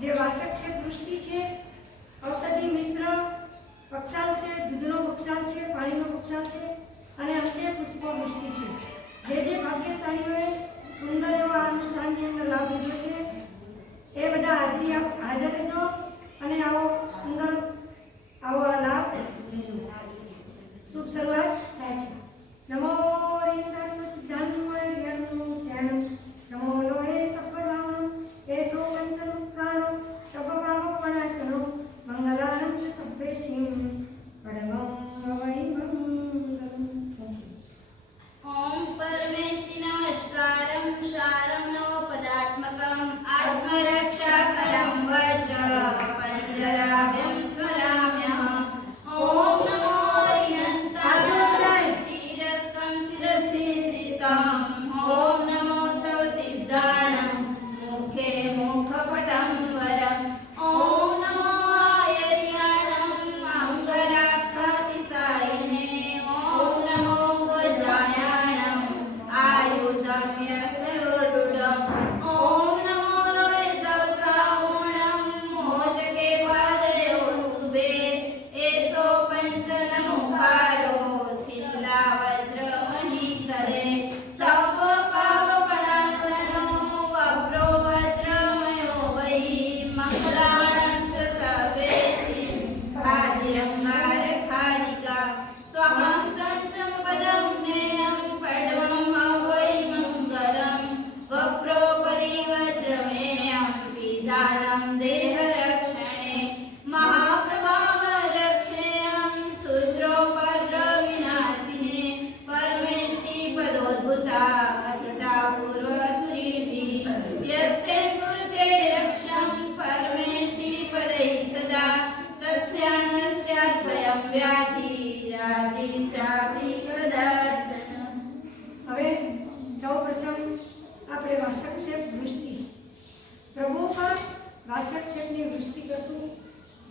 જે વાસક છે દૃષ્ટિ છે ઔષધિ મિશ્ર પક્ષાલ છે, દૂધનો પક્ષાલ છે, પાણીનો પક્ષાલ છે. અને પુષ્પો દૃષ્ટિ છે. જે જે ભાગ્યશાળીઓએ સુંદર એવો આ અનુષ્ઠાનની અંદર લાભ લીધો છે, એ બધા હાજરી આપ, હાજર રહેજો અને આવો સુંદર આવો આ લાભ લેજો. શુભ શરૂઆત સૌ પ્રથમ આપણે વાસક્ષેપ વૃષ્ટિ પ્રભુ પર વાસક્ષેપની વૃષ્ટિ કરશું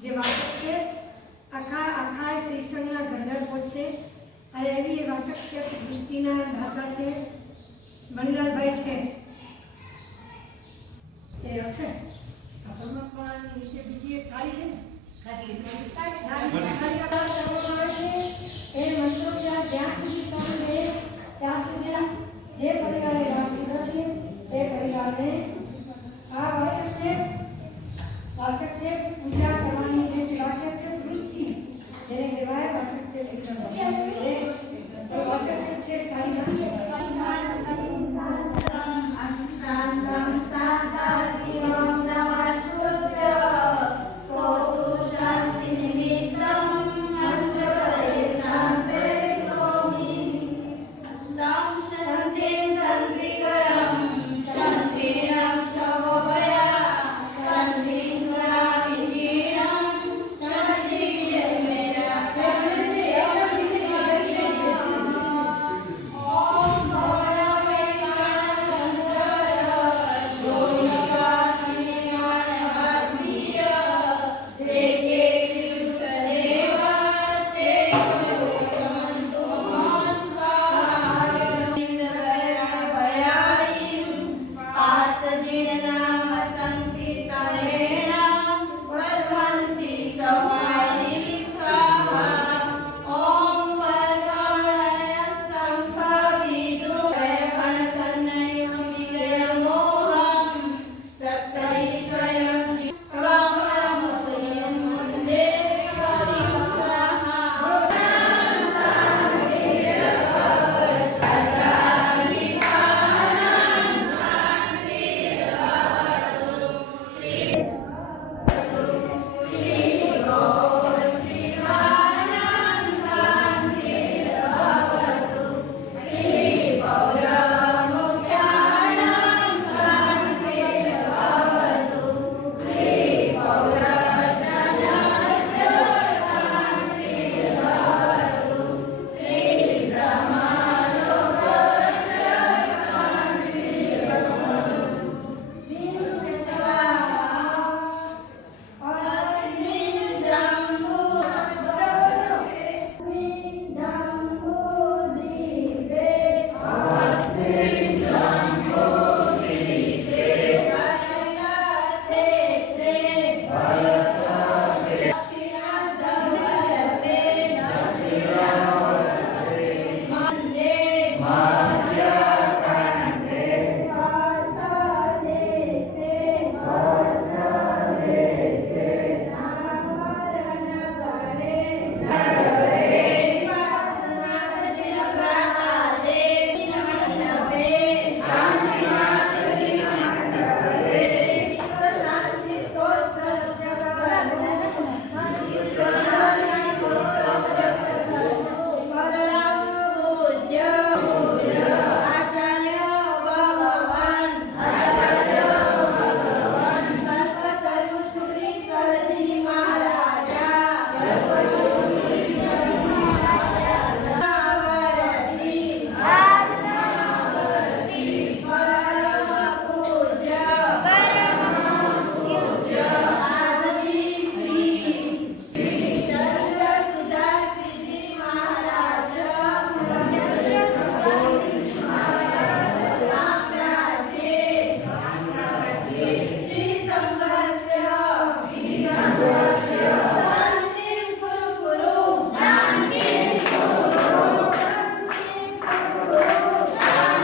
જે વાસક્ષેપ આખા આખા શ્રીસંગના ઘરઘર ઘર પહોંચશે અને એવી વાસક્ષેપ વૃષ્ટિના દાતા છે. મણિલાલભાઈ શેઠ. એ છે પરમાત્માની નીચે બીજી એક થાળી છે ને? થાળી કરવામાં એ મંત્રોચ્ચાર જ્યાં સુધી સૌ લે ત્યાં સુધી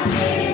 Amen.